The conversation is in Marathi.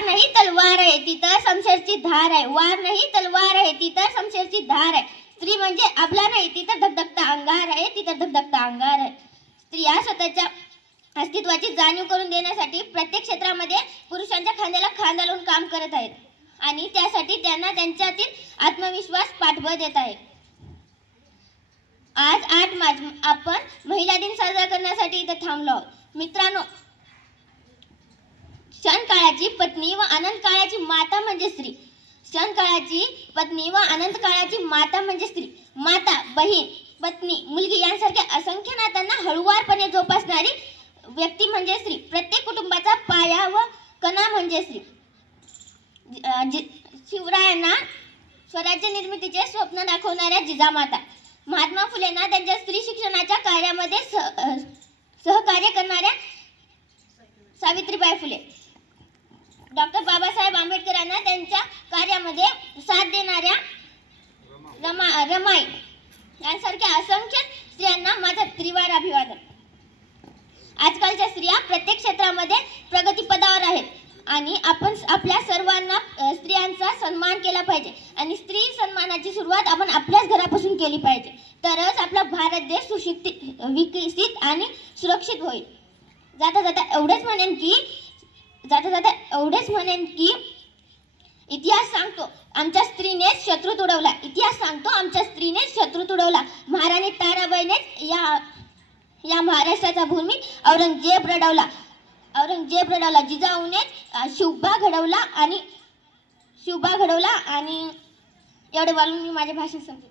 वार नाही तलवार आहे ती तर शमशेरची धार आहे. वार नाही तलवार आहे ती तर शमशेरची धार आहे. स्त्री म्हणजे आपला नाही ती तर धगधगता अंगार आहे. ती तर धगधगता अंगार आहे. स्त्रिया स्वतःच्या अस्तित्वाची जाणीव करून देण्यासाठी प्रत्येक क्षेत्रामध्ये पुरुषांच्या खांद्याला खांदा लावून काम करत आहेत आणि त्यासाठी त्यांना त्यांच्यातील आत्मविश्वास पाठबळ देत आहे. आज 8 मार्च आपण महिला दिन साजरा करण्यासाठी इथे थांबलो आहोत. मित्रांनो, क्षणकाळाची पत्नी व अनंत काळाची माता म्हणजे स्त्री. क्षणकाळाची पत्नी व अनंत काळाची माता म्हणजे स्त्री. माता, बहीण, पत्नी, मुलगी यांसारख्या असंख्य नात्यांना हळूवारपणे जोपासणारी व्यक्ती म्हणजे स्त्री. प्रत्येक कुटुंबाचा पाया व कणा म्हणजे स्त्री. शिवरायांना स्वराज्य निर्मितीचे स्वप्न दाखवणाऱ्या जिजामाता, महात्मा फुलेंना त्यांच्या स्त्री शिक्षणाच्या कार्यामध्ये सहकार्य करणाऱ्या सावित्रीबाई फुले, डॉक्टर बाबासाहेब आंबेडकरांना त्यांच्या कार्यामध्ये साथ देणाऱ्या रमाई यांसारख्या असंख्य स्त्रियांना माझं त्रिवार अभिवादन. आजकालच्या स्त्रिया प्रत्येक क्षेत्रामध्ये प्रगतीपदावर आहेत आणि आपण आपल्या सर्वांना स्त्रियांचा सन्मान केला पाहिजे आणि स्त्री सन्मानाची सुरुवात आपण आपल्याच घरापासून केली पाहिजे. तरच आपला भारत देश सुशिक्षित, विकसित आणि सुरक्षित होईल. जाता जाता एवढेच म्हणेन की इतिहास सांगतो आमच्या स्त्रीने शत्रू तुडवला. इतिहास सांगतो आमच्या स्त्रीने शत्रू तुडवला. महाराणी ताराबाईनेच या महाराष्ट्राचा भूमी औरंगजेब रडवला. जिजाऊनेच शिवबा घडवला आणि एवढे बोलून मी माझे भाषण संपवले.